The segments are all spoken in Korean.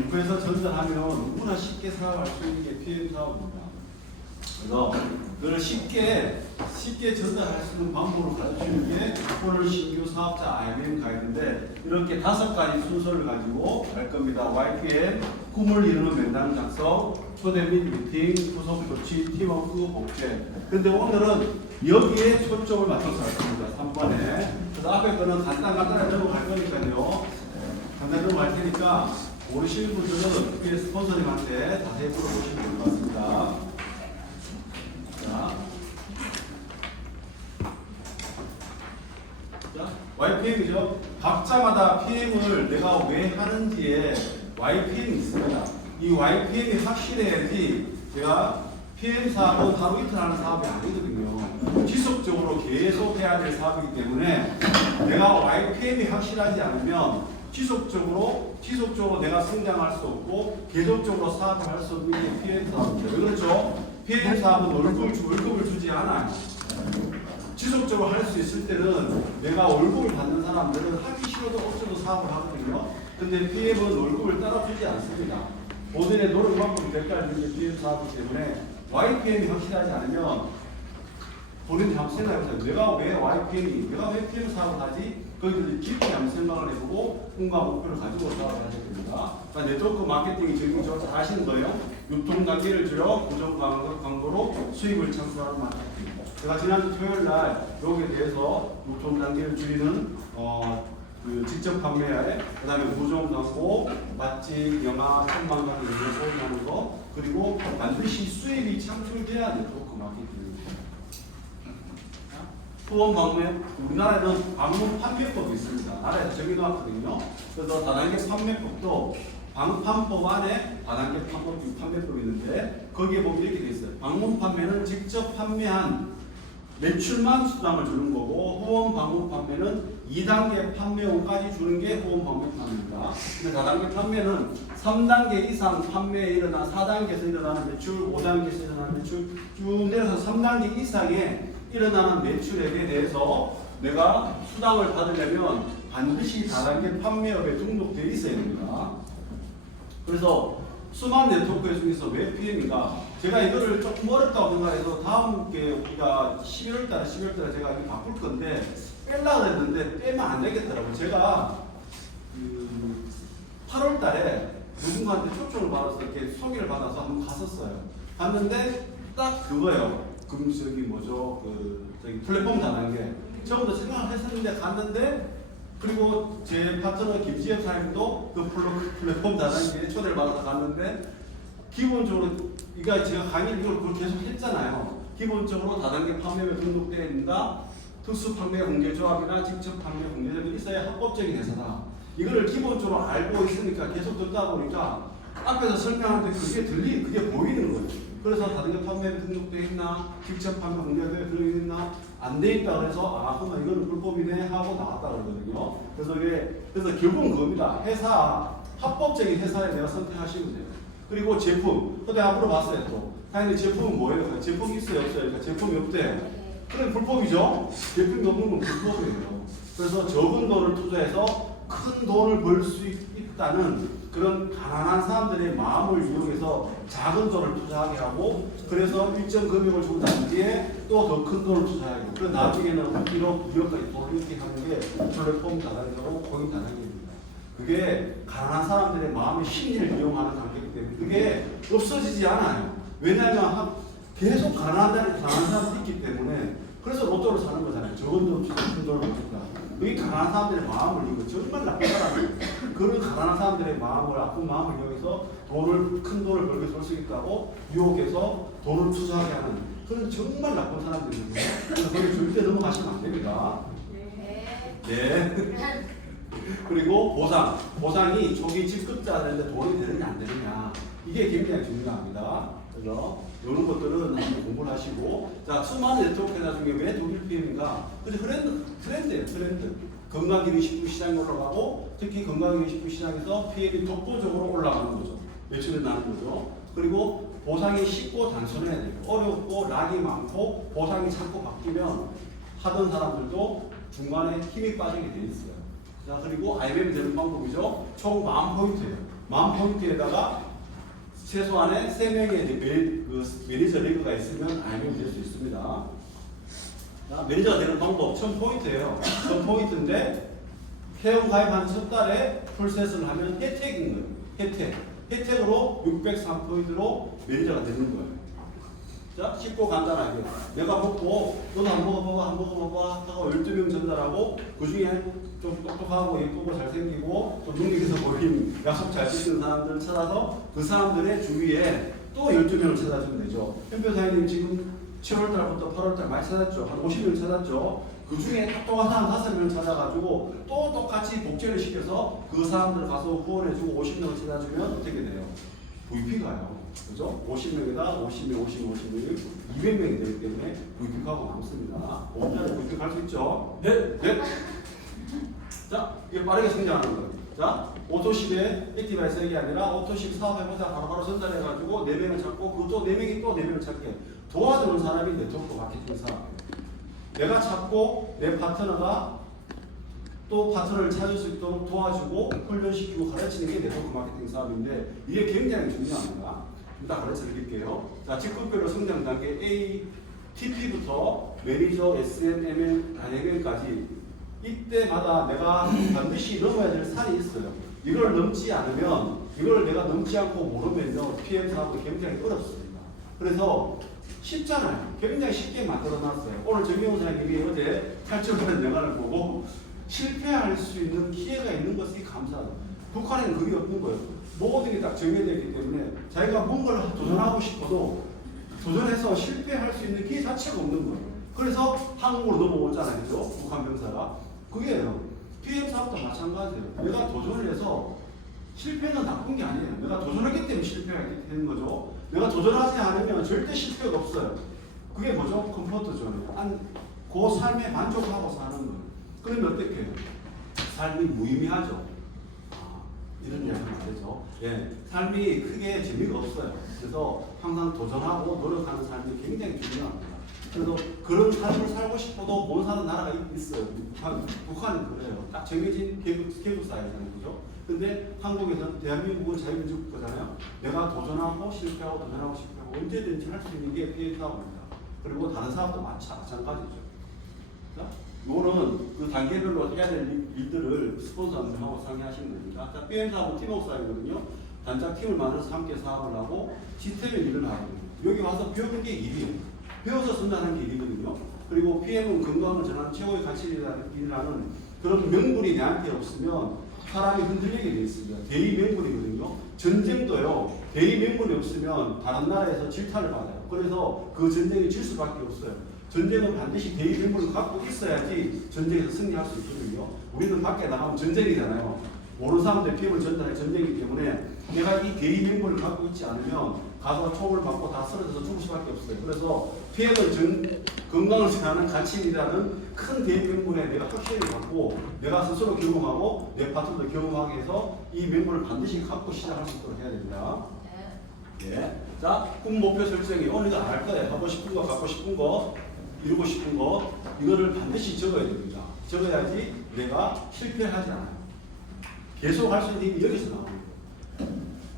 정부에서 전달하면 누구나 쉽게 사업할 수 있는 게 PM 사업입니다. 그래서 그걸 쉽게 전달할 수 있는 방법을 가르치는 게 오늘 신규 사업자 IBM 가이드인데 이렇게 5가지 순서를 가지고 할 겁니다. YPM, 꿈을 이루는 면담 작성, 초대 및 미팅, 구속 조치, 팀워크, 복제. 근데 오늘은 여기에 초점을 맞춰서 할 겁니다. 3번에. 그래서 앞에 거는 간단하게 넘어갈 거니까요. 간단히 넘어갈 테니까 모르시는 분들은 특히 스폰서님한테 자세히 물어보시면 될 것 같습니다. 자, YPM이죠. 각자마다 PM을 내가 왜 하는지에 YPM이 있습니다. 이 YPM이 확실해야지 제가 PM 사업은 하루 이틀 하는 사업이 아니거든요. 지속적으로 계속 해야 될 사업이기 때문에 내가 YPM이 확실하지 않으면 지속적으로 내가 성장할 수 없고 계속적으로 사업을 할 수 없는 게 PM 사업입니다. 왜 그렇죠? PM 사업은 월급을 주지 않아요. 지속적으로 할 수 있을 때는 내가 월급을 받는 사람들은 하기 싫어도 어쩌도 사업을 하거든요. 근데 PM은 월급을 따라주지 않습니다. 본인의 노력만큼 대가를 주는 게 PM 사업이기 때문에 YPM이 확실하지 않으면 본인이 한번 생각해보세요. 내가 왜 PM 사업을 하지? 거기서 깊이 한번 생각을 해보고 꿈과 목표를 가지고 사업을 하셔야 됩니다. 그러니까 네트워크 마케팅이 적용 잘 하시는 거예요. 유통 단계를 줄여 고정 광고로 수입을 창출하는 마케팅. 제가 지난주 토요일 날 여기에 대해서 유통 단계를 줄이는 직접 판매에 그다음에 고정 광고, 맛집, 영화, 천만관 이런 걸 소개하는 거 그리고 반드시 수입이 창출돼야 네트워크 마케팅입니다. 후원 방문, 우리나라에는 방문 판매법이 있습니다. 나라에서 정해놨거든요. 그래서 다단계 판매법도 방판법 안에 다단계 판매법이 있는데 거기에 보면 이렇게 돼 있어요. 방문 판매는 직접 판매한 매출만 수당을 주는 거고 후원 방문 판매는 2단계 판매원까지 주는 게 후원 방문 판매입니다. 근데 다단계 판매는 3단계 이상 판매에 일어난 4단계에서 일어나는 매출, 5단계에서 일어나는 매출 쭉 내려서 3단계 이상의 일어나는 매출액에 대해서 내가 수당을 받으려면 반드시 다단계 판매업에 등록되어 있어야 됩니다. 그래서 수많은 네트워크 중에서 왜 PM인가? 제가 이거를 조금 어렵다고 생각해서 다음 게 우리가 12월달에 제가 이거 바꿀 건데 빼려고 했는데 빼면 안 되겠더라고요. 제가 8월달에 누군가한테 초청을 받아서 이렇게 소개를 받아서 한번 갔었어요. 갔는데 딱 그거예요. 저기 플랫폼 다단계. 처음부터 생각을 했었는데 갔는데 그리고 제 파트너 김지영 사장님도 그 플랫폼 다단계에 초대를 받아서 갔는데 기본적으로 제가 강의를 이걸 계속 했잖아요. 기본적으로 다단계 판매에 등록되어 있는다. 특수 판매 공제조합이나 직접 판매 공제조합이 있어야 합법적인 회사다. 이거를 기본적으로 알고 있으니까 계속 듣다 보니까 앞에서 설명하는데 그게 보이는 거예요. 그래서 다단계 판매에 등록되어 있나, 직접 판매 공제조합에 들어있나, 안 돼 있다 그래서 그러면 이거는 불법이네 하고 나왔다 그러거든요. 그래서 결국은 그겁니다. 합법적인 회사에 내가 선택하시면 돼요. 그리고 제품, 근데 앞으로 봤어요 또. 당연히 제품은 뭐예요? 제품이 있어요 없어요? 그러니까 제품이 없대. 그럼 불법이죠? 제품이 없는 건 불법이에요. 그래서 적은 돈을 투자해서 큰 돈을 벌 수 있다는 그런 가난한 사람들의 마음을 이용해서 작은 돈을 투자하게 하고 그래서 일정 금액을 주고 난 뒤에 또 더 큰 돈을 투자하게 하고 그래서 나중에는 1억, 2억까지 돈을 이렇게 하는 게 플랫폼 다단계고 코인 다단계입니다. 그게 가난한 사람들의 마음의 심리를 이용하는 관계이기 때문에 그게 없어지지 않아요. 왜냐하면 계속 가난한 사람들이 있기 때문에 그래서 로또를 사는 거잖아요. 적은 돈 주고 큰 돈을 줍니다. 그게 가난한 사람들의 마음을 이거 정말 나쁜 사람이에요. 그런 가난한 사람들의 아픈 마음을 이용해서 큰 돈을 벌게 쏠 수 있다고 유혹해서 돈을 투자하게 하는 그런 정말 나쁜 사람들입니다. 그래서 거기 절대 넘어가시면 안 됩니다. 네. 그리고 보상이 초기 직급자들한테 돈이 되느냐 안 되느냐 이게 굉장히 중요합니다. 그래서 이런 것들은 한번 공부를 하시고 자 수많은 네트워크 회사 중에 왜 독일 PM인가? 그래서 트렌드예요. 트렌드. 건강기능식품 시장이 올라가고 특히 건강기능식품 시장에서 PM이 독보적으로 올라가는 거죠. 매출이 나는 거죠. 그리고 보상이 쉽고 단순해야 돼요. 어렵고 락이 많고 보상이 자꾸 바뀌면 하던 사람들도 중간에 힘이 빠지게 돼 있어요. 자, 그리고 IBM 되는 방법이죠. 총 10,000포인트예요. 10,000포인트에다가 최소한의 3명의 매니저 리그가 있으면 IM이 될 수 있습니다. 자, 매니저가 되는 방법 1000포인트예요. 1000포인트인데 회원 가입한 첫 달에 풀셋을 하면 혜택인 거예요. 혜택으로 603포인트로 매니저가 되는 거예요. 자, 쉽고 간단하게 내가 먹고 너도 한 먹어봐봐 하고 12명 전달하고 그 중에 좀 똑똑하고 예쁘고 잘생기고 좀 능력 있어 보이는 약속 잘 지키는 사람들을 찾아서 그 사람들의 주위에 또 12명을 찾아주면 되죠. 현표사님 지금 7월달부터 8월달 많이 찾았죠. 한 50명 찾았죠. 그 중에 똑똑한 사람 5명을 찾아가지고 또 똑같이 복제를 시켜서 그 사람들 가서 후원해주고 50명을 찾아주면 어떻게 돼요? VP가요. 그죠? 50명에다 50명, 200명이 되기 때문에 VP하고 남습니다. 5분짜리 VP 갈 수 있죠? 네. 자, 이게 빠르게 성장하는 거예요. 자, 오토십에 액티브에 쓰기 아니라 오토십 사업해보자 바로바로 전달해가지고 4명을 찾고 그 또 4명이 또 4명을 찾게 도와주는 사람이 네트워크 마케팅 사업이에요. 내가 찾고 내 파트너가 또 파트너를 찾을 수 있도록 도와주고 훈련시키고 가르치는 게 네트워크 마케팅 사업인데 이게 굉장히 중요합니다. 이따 가르쳐 드릴게요. 자, 직급별로 성장 단계 A, TP부터 매니저, SM, ML, ML까지 이때마다 내가 반드시 넘어야 될 산이 있어요. 이걸 넘지 않으면, 이걸 내가 넘지 않고 모르면요, PM 사업은 굉장히 어렵습니다. 그래서 쉽잖아요. 굉장히 쉽게 만들어 놨어요. 오늘 정경호 사장님이 어제 탈출하는 영화를 보고 실패할 수 있는 기회가 있는 것이 감사하다. 북한에는 그게 없는 거예요. 모든 게 딱 정해져 있기 때문에 자기가 뭔가를 도전하고 싶어도 도전해서 실패할 수 있는 기회 자체가 없는 거예요. 그래서 한국으로 넘어오잖아요. 그죠? 북한 병사가. 그게요. PM 사업도 마찬가지예요. 내가 도전을 해서 실패는 나쁜 게 아니에요. 내가 도전했기 때문에 실패하게 되는 거죠. 내가 도전하지 않으면 절대 실패가 없어요. 그게 뭐죠? 컴포트 존이에요. 그 삶에 만족하고 사는 거예요. 그러면 어떻게 해요? 삶이 무의미하죠. 이런 이야기는 안 되죠. 예, 삶이 크게 재미가 없어요. 그래서 항상 도전하고 노력하는 삶이 굉장히 중요합니다. 그래서 그런 삶을 살고 싶어도 못 사는 나라가 있어요. 북한은 그래요. 딱 정해진 계급 사회잖아요. 그죠? 근데 한국에서는 대한민국은 자유민주국 거잖아요. 내가 도전하고 실패하고 도전하고 실패하고 언제든지 할 수 있는 게 PM 사업입니다. 그리고 다른 사업도 마찬가지죠. 자, 이거는 그 단계별로 해야 될 일들을 스폰서하고 상의하시면 됩니다. 자, PM 사업은 팀워크 사업이거든요. 단짝 팀을 만들어서 함께 사업을 하고 시스템의 일을 하거든요. 여기 와서 배우는 게 일이에요. 배워서 쓴다는 게 일이거든요. 그리고 PM은 건강을 전하는 최고의 가치라는 그런 명분이 내한테 없으면 사람이 흔들리게 되어 있습니다. 대의 명분이거든요. 전쟁도요. 대의 명분이 없으면 다른 나라에서 질타를 받아요. 그래서 그 전쟁이 질 수밖에 없어요. 전쟁은 반드시 대의 명분을 갖고 있어야지 전쟁에서 승리할 수 있거든요. 우리는 밖에 나가면 전쟁이잖아요. 모르는 사람들 PM을 전달해 전쟁이기 때문에 내가 이 대의 명분을 갖고 있지 않으면 가서 총을 맞고 다 쓰러져서 죽을 수밖에 없어요. 그래서 PM은 건강을 생각하는 가치이라는 큰 대의 명분에 내가 확신을 갖고 내가 스스로 경험하고 내 파트너도 경험하게 해서 이 명분을 반드시 갖고 시작할 수 있도록 해야 됩니다. 예. 자, 꿈 목표 설정이 오늘 이거 안 할 거예요. 하고 싶은 거, 갖고 싶은 거, 이루고 싶은 거 이거를 반드시 적어야 됩니다. 적어야지 내가 실패하지 않아요. 계속 할 수 있는 힘이 여기서 나옵니다.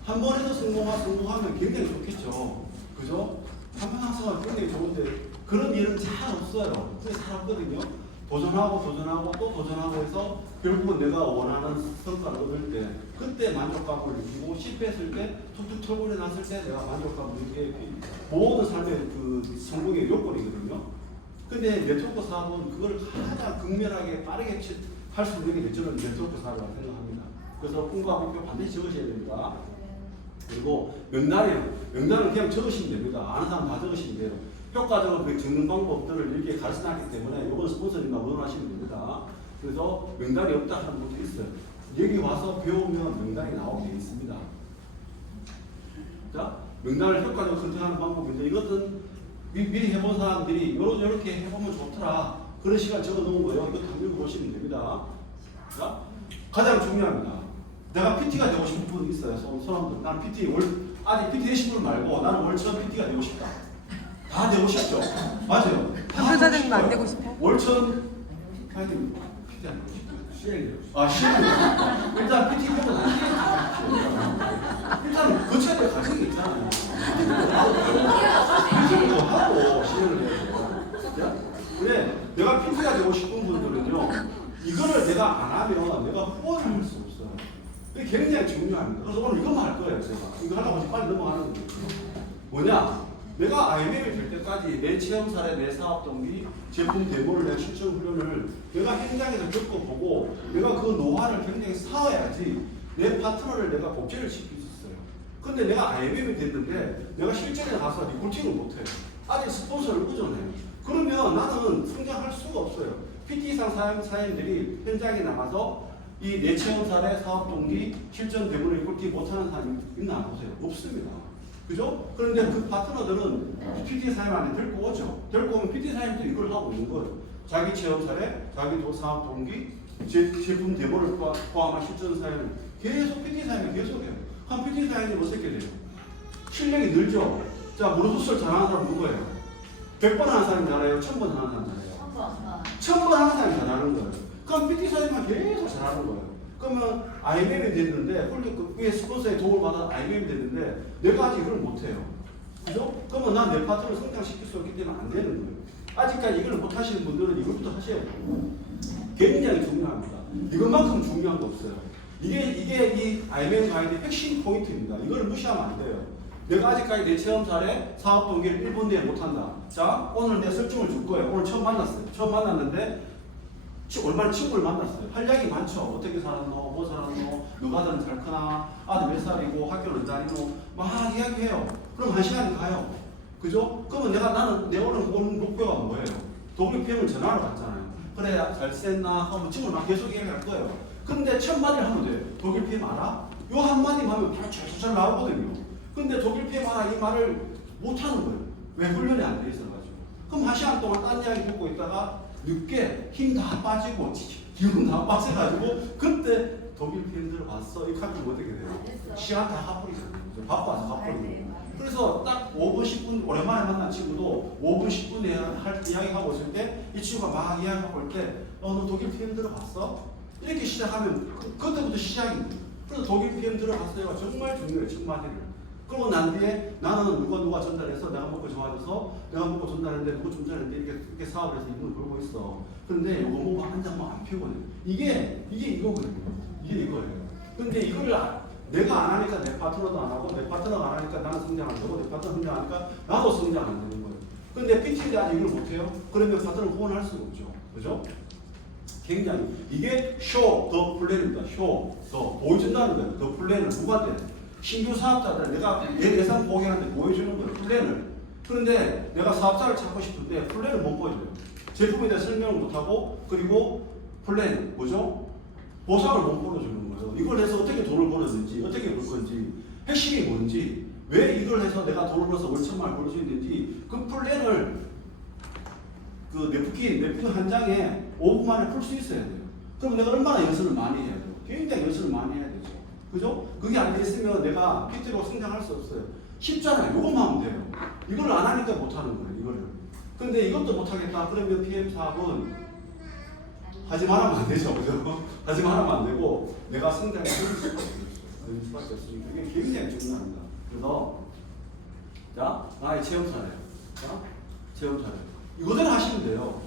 한 번에서 성공하면 굉장히 좋겠죠. 그죠? 한번 항상 굉장히 좋은데 그런 일은 잘 없어요. 그게 잘 없거든요. 도전하고 또 도전하고 해서 결국은 내가 원하는 성과를 얻을 때 그때 만족감을 느끼고 실패했을 때 툭툭 털고 났을 때 내가 만족감을 느끼게 모든 삶의 그 성공의 요건이거든요. 근데 네트워크 사업은 그걸 가장 극렬하게 빠르게 할 수 있는 게 저는 네트워크 사업이라고 생각합니다. 그래서 꿈과 목표 반드시 적으셔야 됩니다. 그리고 명단은 그냥 적으시면 됩니다. 아는 사람 다 적으시면 돼요. 효과적으로 그 적는 방법들을 이렇게 가르쳐놨기 때문에 이건 스폰서님과 의논하시면 됩니다. 그래서 명단이 없다 하는 것도 있어요. 여기 와서 배우면 명단이 나오게 되어 있습니다. 자, 명단을 효과적으로 선택하는 방법인데 이것은 미리 해본 사람들이 이렇게 해보면 좋더라. 그런 시간 적어 놓은 거예요. 이거 다 읽어보시면 됩니다. 자, 가장 중요합니다. 내가 PT가 되고 싶은 분 있어요. 손님들. 나는 PT 아직 PT 되신 분 말고 나는 월천 PT가 되고 싶다. 다 되고 싶죠? 맞아요. 변호사장님 안 되고 싶어? 월천 하여튼 PT 안 되고 싶어요. 실행. 일단 PT 보고 일단 거쳐야 될 과정이 있잖아요. PT도 하고 실행을 해야 돼요. 그래, 내가 PT가 되고 싶은 분들은요, 이거를 내가 안 하면 내가 후원을 할 수 없어요. 이게 굉장히 중요합니다. 그래서 오늘 이것만 할 거예요, 제가. 이거 하려고 지금 빨리 넘어가는 거예요. 뭐냐? 내가 IMM이 될 때까지 내 체험 사례, 내 사업 동기, 제품 데모를 내 실전 훈련을 내가 현장에서 겪어보고 내가 그 노하우를 굉장히 쌓아야지 내 파트너를 내가 복제를 시킬 수 있어요. 근데 내가 IMM이 됐는데 내가 실전에 가서 리크루팅을 못해요. 아직 스폰서를 의존해요. 그러면 나는 성장할 수가 없어요. PT 이상 사장님들이 현장에 나가서 이 내 체험 사례, 사업 동기, 실전 데모를 리크루팅 못하는 사람이 있나 보세요. 없습니다. 그죠? 그런데 그 파트너들은 PT 사장님한테 데리고 오죠. 데리고 오면 PT 사장님도 이걸 하고 있는 거예요. 자기 체험 사례, 자기 사업 동기, 제품 데모를 포함한 실전 사연을 계속 PT 사장님이 계속해요. 그럼 PT 사장님이 어떻게 돼요? 실력이 늘죠? 자, 무릎수술 잘하는 사람 누구예요? 100번 하는 사람이 잘해요? 1000번 하는 사람이 잘해요? 1000번 하는 사람이 잘하는 거예요. 그럼 PT 사장님만 계속 잘하는 거예요. 그러면 IMM이 됐는데, 그 위에 스폰서의 도움을 받아 IMM이 됐는데, 내가 아직 이걸 못해요. 그죠? 그러면 난 내 파트를 성장시킬 수 없기 때문에 안 되는 거예요. 아직까지 이걸 못 하시는 분들은 이것부터 하셔야 돼요. 굉장히 중요합니다. 이것만큼 중요한 거 없어요. 이게 이 IMM 가이드의 핵심 포인트입니다. 이걸 무시하면 안 돼요. 내가 아직까지 내 체험 사례, 사업 동기를 1분 내에 못한다. 자, 오늘 내가 설정을 줄 거예요. 오늘 처음 만났어요. 처음 만났는데, 얼마나 친구를 만났어요. 할 이야기 많죠. 어떻게 살았노, 뭐 살았노, 누가 더 잘 크나, 아들 몇 살이고, 학교를 다니노, 막 이야기해요. 그럼 1시간이 가요. 그죠? 그러면 나는 내 오늘 목표가 뭐예요? 독일 PM을 전화로 갔잖아요. 그래, 잘 쎘나 하고 친구를 막 계속 얘기할 거예요. 근데 1000마디를 하면 돼요. 독일 PM 알아? 요 한마디만 하면 바로 잘 나오거든요. 근데 독일 PM 알아? 이 말을 못 하는 거예요. 왜? 훈련이 안 돼 있어가지고. 그럼 1시간 동안 딴 이야기 듣고 있다가 늦게 힘 다 빠지고 기운 다 빠져가지고 그때 독일 PM 들어봤어. 이 카드 어떻게 돼요? 시간 다 가버리잖아요. 바빠서 가버리고. 그래서 딱 5분, 10분 오랜만에 만난 친구도 5분, 10분 할 이야기하고 있을 때 이 친구가 막 이야기하고 올 때 너 독일 PM 들어봤어? 이렇게 시작하면 그때부터 시작입니다. 그래서 독일 PM 들어봤어요가 정말 중요해요. 첫 마디를. 그러고 난 뒤에 나는 누가 전달해서 내가 먹고 좋아져서 내가 먹고 전달했는데 누구 전달했는데 이렇게 사업을 해서 이걸 벌고 있어. 그런데 이거 먹고 한 장만 안 피우거든요. 이게 이거거든요. 이게 이거예요. 근데 이거를 내가 안 하니까 내 파트너도 안 하고 내 파트너가 안 하니까 나는 성장 안 되고 내 파트너 성장하니까 나도 성장 안 되는 거예요. 근데 PT에 대한 이걸 못해요? 그러면 파트너를 후원할 수가 없죠. 그죠? 굉장히 이게 쇼 더 플랜입니다. 쇼 더 보여준다는 거예요. 더 플랜을 누구한테? 신규 사업자들 내가 예산 보고하는데 보여주는 거예요. 플랜을. 그런데 내가 사업자를 찾고 싶은데 플랜을 못 보여줘요. 제품에 대해 설명을 못하고 그리고 플랜 뭐죠? 보상을 못 보여주는 거예요. 이걸 해서 어떻게 돈을 벌었는지 어떻게 벌 건지 핵심이 뭔지 왜 이걸 해서 내가 돈을 벌어서 월천만 벌 수 있는지 그 플랜을 그 냅킨 한 장에 5분 만에 풀 수 있어야 돼요. 그럼 내가 얼마나 연습을 많이 해야 돼요? 굉장히 연습을 많이 해야 되죠. 그죠? 그게 안 돼 있으면 내가 PT로 성장할 수 없어요. 쉽잖아요. 이것만 하면 돼요. 이걸 안 하니까 못 하는 거예요. 이거를. 근데 이것도 못 하겠다. 그러면 PM 사업은 하지 말하면 안 되죠. 그죠? 하지 말하면 안 되고 내가 성장을 할 수밖에 없으니까 이게 굉장히 중요합니다. 그래서 자, 나의 체험 사례. 자, 체험 사례. 이거대로 하시면 돼요.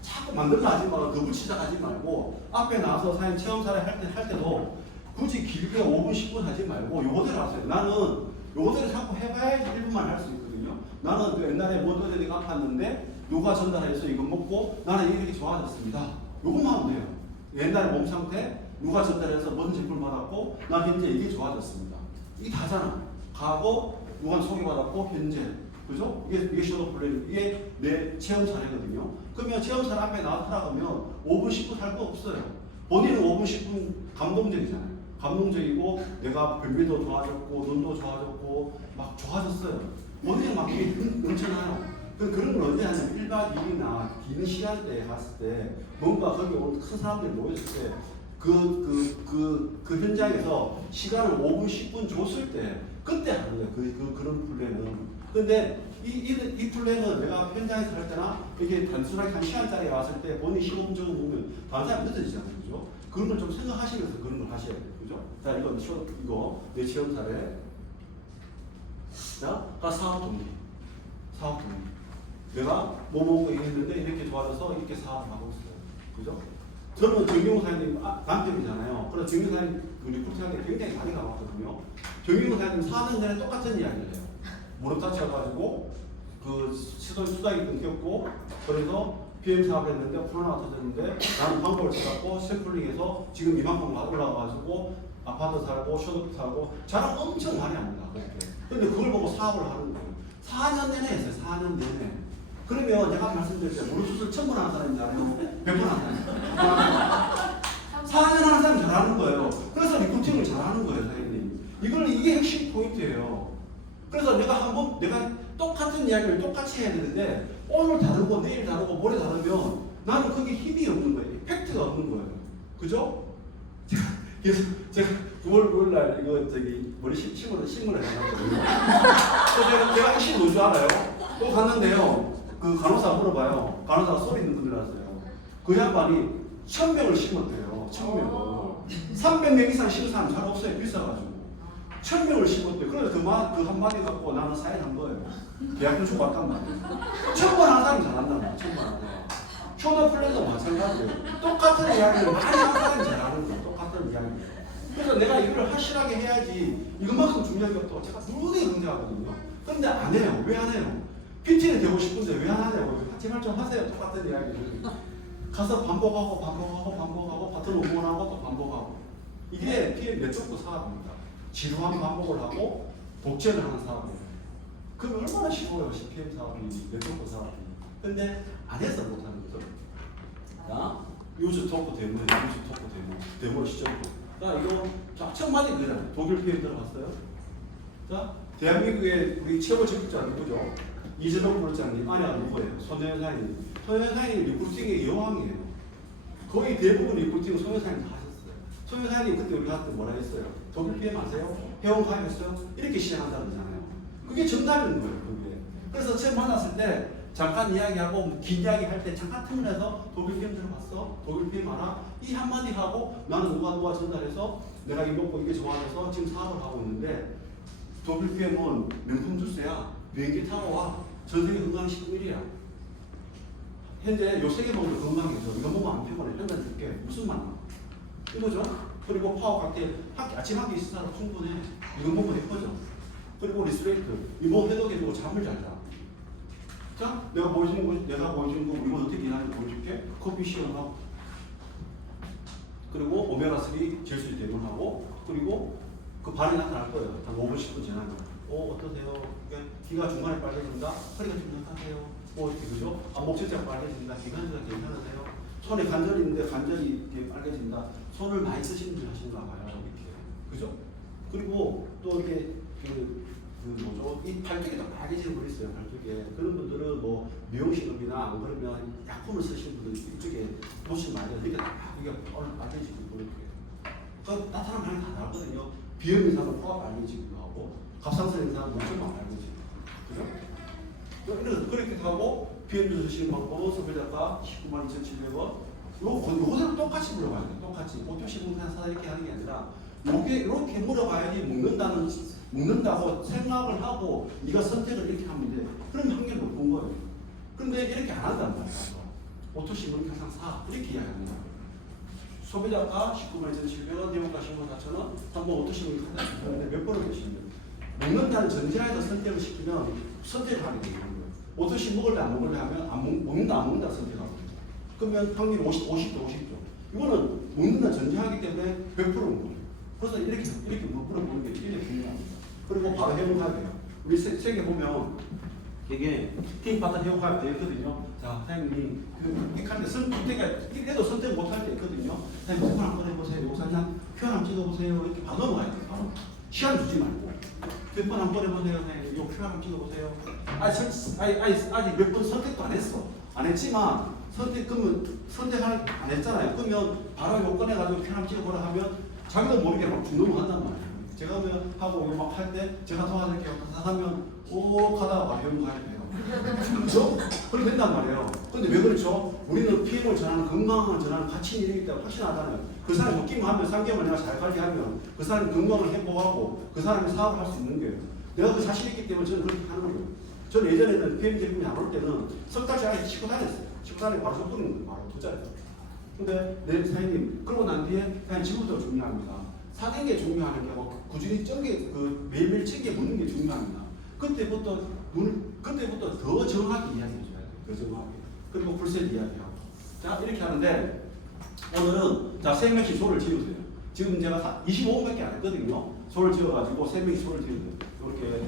자꾸 만들라 하지 말고 더 붙이자 하지 말고 앞에 나와서 사장님 체험 사례 할 때도 굳이 길게 5분, 10분 하지 말고 요거대로 하세요. 나는 요거대로 자꾸 해봐야지 1분만 할 수 있거든요. 나는 그 옛날에 모델링 아팠는데 누가 전달해서 이거 먹고 나는 이렇게 좋아졌습니다. 요것만 하면 돼요. 옛날에 몸 상태 누가 전달해서 뭔 제품을 받았고 난 현재 이게 좋아졌습니다. 이게 다잖아. 가고 누가 소개받았고 현재 그죠? 이게 쇼더 플레이 이게 내 체험 사례거든요. 그러면 체험 사례 앞에 나타나면 5분, 10분 할 거 없어요. 본인은 5분, 10분 감동적이잖아요. 감동적이고 내가 변비도 좋아졌고 눈도 좋아졌고 막 좋아졌어요. 본인은 막 이게 넘쳐나요. 그런 걸 언제 하냐면 1박 2일이나 긴 시간대에 갔을 때 뭔가 거기 온 큰 사람들이 모였을 때 그 현장에서 시간을 5분, 10분 줬을 때 그때 하는 거예요. 그런 플랜은. 근데 이 플랜은 내가 현장에서 할 때나 이게 단순하게 한 시간짜리 왔을 때 본인 시범적으로 보면 다른 사람이 늦어지잖아요. 그죠? 그런 걸 좀 생각하시면서 그런 걸 하셔야 돼요. 그죠? 자, 이거 내 체험 사례. 자, 사업 동기. 사업 동기. 내가 뭐뭐 했는데 이렇게 좋아져서 이렇게 사업을 하고 있어요. 그죠? 저는 정경사님 남편이잖아요. 그래서 정경사님 리포트하는데 굉장히 많이 가봤거든요. 정경사님 4년 전에 똑같은 이야기를 해요. 무릎 다쳐가지고 그 수당이 끊겼고 그래서 PM 사업을 했는데 코로나가 터졌는데 나는 방법을 찾았고 샘플링해서 지금 이만큼 올라가가지고 아파트 살고 쇼도 살고 자랑 엄청 많이 합니다. 근데 그걸 보고 사업을 하는 거예요. 4년 내내 했어요. 4년 내내. 그러면 내가 말씀드릴 때 무릎 수술 1000번 하는 사람이잖아요. 100번 하는 사람. 4년 하는 사람이 잘하는 거예요. 그래서 리포팅을 잘하는 거예요, 선생님. 이게 핵심 포인트예요. 그래서 내가 똑같은 이야기를 똑같이 해야 되는데 오늘 다르고 내일 다르고 모레 다르면 나는 그게 힘이 없는 거예요. 팩트가 없는 거예요. 그죠? 그래서 제가 9월 날 이거 머리 신문을 해놨거든요. 그래서 제가 핵심 뭔 줄 알아요? 또 갔는데요. 그 간호사 물어봐요. 간호사가 소리 있는 분들 왔어요. 그 양반이 1000명을 심었대요. 1000명을. 300명 이상 심은 사람 잘 없어요. 비싸가지고. 1000명을 심었대요. 그래서 그 한마디 갖고 나는 사인한 거예요. 대학교 주고 왔단 말이에요. 1000번 하는 사람이 잘한단 말이에요. 1000번 하는 사람. 쇼더 플랜도 마찬가지예요. 똑같은 이야기를 많이 하는 사람이 잘하는 거예요. 똑같은 이야기예요. 그래서 내가 이걸 확실하게 해야지 이것만큼 중요한 게 없다고 제가 누누이 강조하거든요. 그런데 안 해요. 왜 안 해요? PT는 되고 싶은데 왜 안 하냐고. 제발 좀 하세요. 똑같은 이야기를. 가서 반복하고 파트너 응원하고 또 반복하고. 이게 PM 네트워크 사업입니다. 지루한 반복을 하고 독재를 하는 사업이에요. 그럼 얼마나 쉬워요. PM 사업이, 네트워크 사업이. 근데 안 해서 못하는 거죠. 자, 유즈 토크 데모 시점도. 자, 이거 첫 마디 그잖아요. 독일 PM 들어봤어요? 자, 대한민국의 우리 최고 적극자 누구죠? 이재동 부장님 아내가 누구예요? 손여사님. 손여사님 리크루팅의 여왕이에요. 거의 대부분 리크루팅은 손여사님 다 하셨어요. 손여사님 그때 우리 갔을 때 뭐라 했어요? 독일 PM 아세요? 회원 가입했어요? 이렇게 시작한다고 그러잖아요. 그게 정답인 거예요. 그게. 그래서 처음 만났을 때 잠깐 이야기하고 긴 이야기 할 때 잠깐 틈내서 독일 PM 들어봤어? 독일 PM 알아? 이 한마디 하고 나는 누가 전달해서 내가 이거 먹고 이게 좋아져서 지금 사업을 하고 있는데 독일 PM은 명품 주스야. 비행기 타고 와. 전 세계 건강식 1위야. 현재 요 세 개 먹으면 건강해져. 이거 먹으면 안 피곤해. 현장 줄게. 무슨 맛나? 이거죠? 그리고 파워 칵테일 아침 한 끼 있으면 충분해. 이거 먹으면 예뻐져. 그리고 리스트레이트. 이거 해독해주고 잠을 잘 자. 자, 내가 보여주는 거 우리가 어떻게 일하는지 보여줄게. 커피 시원하고 그리고 오메가3 질질 대변하고 그리고 그 반이 나타날 거예요. 한 5분 10분 지나면 어떠세요? 귀가 중간에 빨개진다? 허리가 좀 약하세요? 이렇게 그죠? 목젖지가 빨개진다? 기관지가 괜찮으세요? 손에 관절이 있는데 관절이 이렇게 빨개진다? 손을 많이 쓰시는 분 하시는가 봐요. 이렇게 그죠? 그리고 또 이렇게 뭐죠? 이 팔뚝이 더 빨개지는 분이 있어요. 팔뚝에. 그런 분들은 뭐 미용실업이나 안 그러면 약품을 쓰시는 분들 이쪽에 보시면 많이 이게 빨개지고 이렇게. 그 나타나는 반응이 다 다르거든요. 비염 인상은 코가 빨개지기도 하고 갑상선 인상은 목젖만 빨개지고 그죠? 그렇게 하고 비염 주시는 방법은 소비자가 192,700원 요거대로 똑같이 물어봐야 돼요. 똑같이 보통식은 그냥 사다 이렇게 하는 게 아니라 이렇게 물어봐야지 묻는다고 생각을 하고 네가 선택을 이렇게 하면 돼. 그럼 확률이 높은 거예요. 그런데 이렇게 안 한단 말이야. 오토신문 항상 사 이렇게 이야기합니다. 소비자가 192,700원, 대원가 154,000원, 한번 오토신문이 갖다 주는데 몇 번을 드시면 돼요. 먹는다는 전제하에서 선택을 시키면 선택을 하게 되는 거예요. 오토신 먹을래 안 먹을래 하면 먹는다 안 먹는다 선택하고 그러면 확률이 50도. 이거는 먹는다 전제하기 때문에 100%인 거예요. 그래서 이렇게 물어보는 게 굉장히 중요합니다. 그리고 바로 회원가입이에요. 우리 세계 보면 이게 팀 파트 회원가입 되어 있거든요. 자, 사장님, 이렇게 선택가 이래도 선택 못할 때 있거든요. 사장님, 표현 한번 해보세요. 요거 그냥 표현 한번 찍어보세요. 이렇게 바로 넘어가야 돼요. 바로 시간 주지 말고. 몇 번 한번 해보세요. 사장님, 요 표현 한번 찍어보세요. 아직 몇 번 선택도 안 했어. 안 했지만 선택을 안 했잖아요. 그러면 바로 요 꺼내가지고 표현 한번 찍어보라 하면 자기도 모르게 막 중독을 한단 말이에요. 제가 하고 막 할 때 제가 도와드릴게요. 하면 오 하다가 회원 가입해요. 그렇죠? 그렇게 된단 말이에요. 근데 왜 그렇죠? 우리는 PM을 전하는 건강을 전하는 가치 일이기 때문에 확신하잖아요. 그 사람이 웃기만 하면 3개월 내가 잘 관리하면 그 사람이 건강을 회복하고 그 사람이 사업을 할 수 있는 거예요. 내가 그 자신이 있기 때문에 저는 그렇게 하는 거예요. 저는 예전에는 PM 제품이 안 올 때는 석 달째 아예 치고 다녔어요. 치고 다니고 바로 섞는 거예요. 바로 투자해서. 근데 내 사장님 그러고 난 뒤에 그냥 지금부터 중요합니다. 사는 게 중요한 게 아니고 꾸준히 매일매일 챙겨 묻는 게 중요합니다. 그때부터 더 정확하게 이야기해줘야 돼요. 더 정확하게. 그리고 풀셋 이야기하고. 자, 이렇게 하는데, 오늘은, 자, 3명씩 소를 지으세요. 지금 제가 25분밖에 안 했거든요. 소를 지어가지고 3명이 소를 지으세요. 이렇게